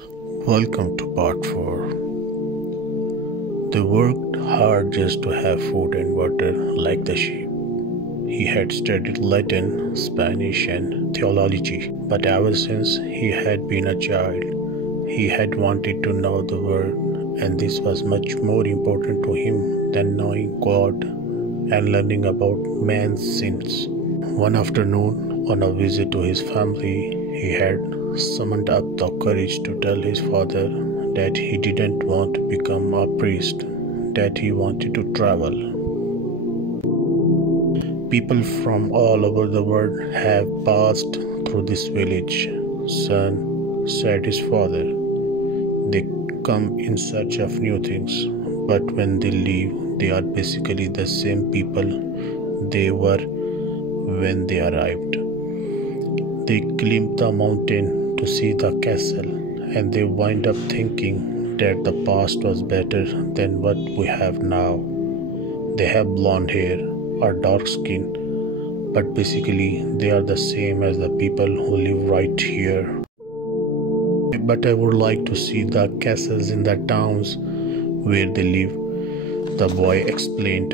Welcome to part 4. They worked hard just to have food and water like the sheep. He had studied Latin, Spanish, and theology, but ever since he had been a child, he had wanted to know the world, and this was much more important to him than knowing God and learning about man's sins. One afternoon, on a visit to his family, he had summoned up the courage to tell his father that he didn't want to become a priest, that he wanted to travel. People from all over the world have passed through this village, son, said his father. They come in search of new things, but when they leave, they are basically the same people they were when they arrived. They climb the mountain to see the castle, and they wind up thinking that the past was better than what we have now. They have blonde hair or dark skin, but basically they are the same as the people who live right here. But I would like to see the castles in the towns where they live, the boy explained.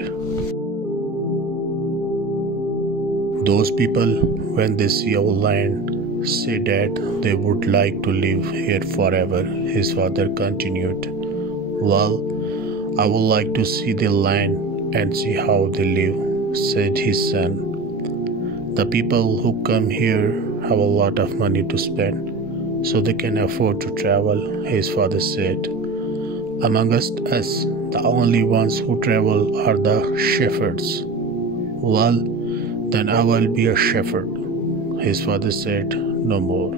Those people, when they see our land, say that they would like to live here forever, his father continued. Well, I would like to see the land and see how they live, said his son. The people who come here have a lot of money to spend, so they can afford to travel, his father said. Amongst us, the only ones who travel are the shepherds. Well, then I will be a shepherd, his father said no more.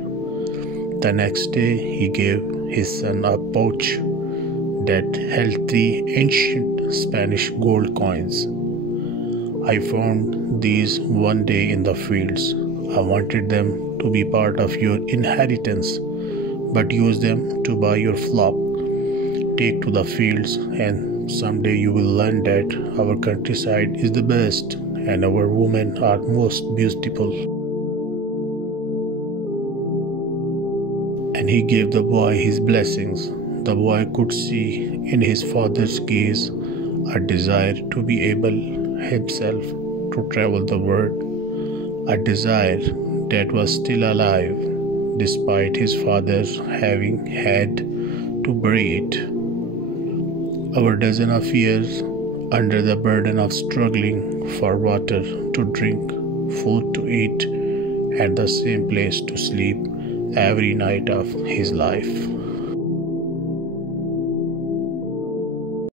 The next day, he gave his son a pouch that held 3 ancient Spanish gold coins. I found these one day in the fields. I wanted them to be part of your inheritance, but use them to buy your flock. Take to the fields, and someday you will learn that our countryside is the best and our women are most beautiful. And he gave the boy his blessings. The boy could see in his father's gaze a desire to be able himself to travel the world, a desire that was still alive despite his father having had to bury it. Over a dozen of years, under the burden of struggling for water to drink, food to eat, and the same place to sleep every night of his life.